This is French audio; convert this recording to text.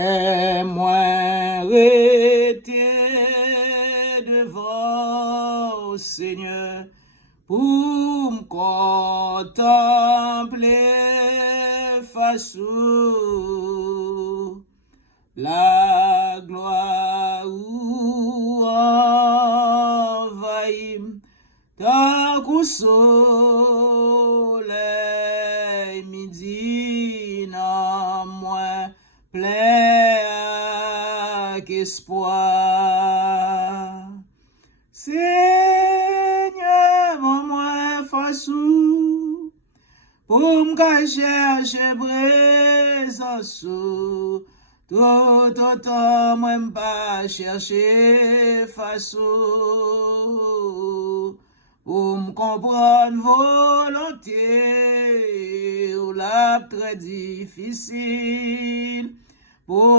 Moi rester devant au Seigneur pour me contempler face au la gloire ou envahit tant qu'au soleil midi non moins plein espoir. Seigneur, mon moins façou pour me chercher présence. Tout autant moi pas chercher façon pour me comprendre volonté ou la très difficile pour